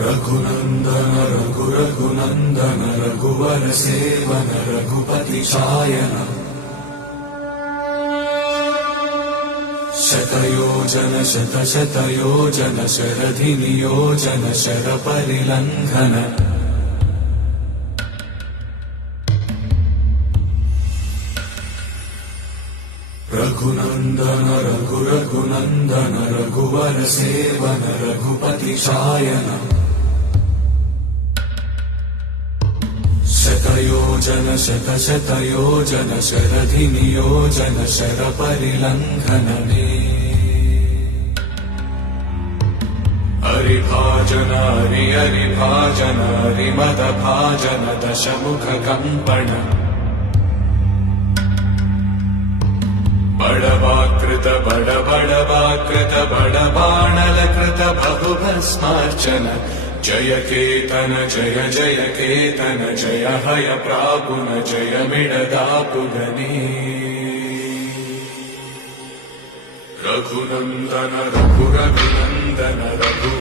रघुनन्दन रघुरघुनन्दन रघुवर seven Raghupati चायन शतयोजन शतशतयोजन शरधि नियोजन शरपरिलङ्घन रघुनन्दन रघुरघुनन्दन रघुवर seven Raghupati चायन शतयोजन शतशतयोजन शरधि नियोजन शरपरिलङ्घन हरिभाजन हरिभाजन हरिमदभाजन दशमुख कंपन बड़वाकृत बड़वाकृत बड़बाणलकृत बहुभस्मार्चन जय केतन जय जय केतन जय हय प्रापुन जय मिडदापुगने रघुनन्दन रघुरघुनन्दन रघु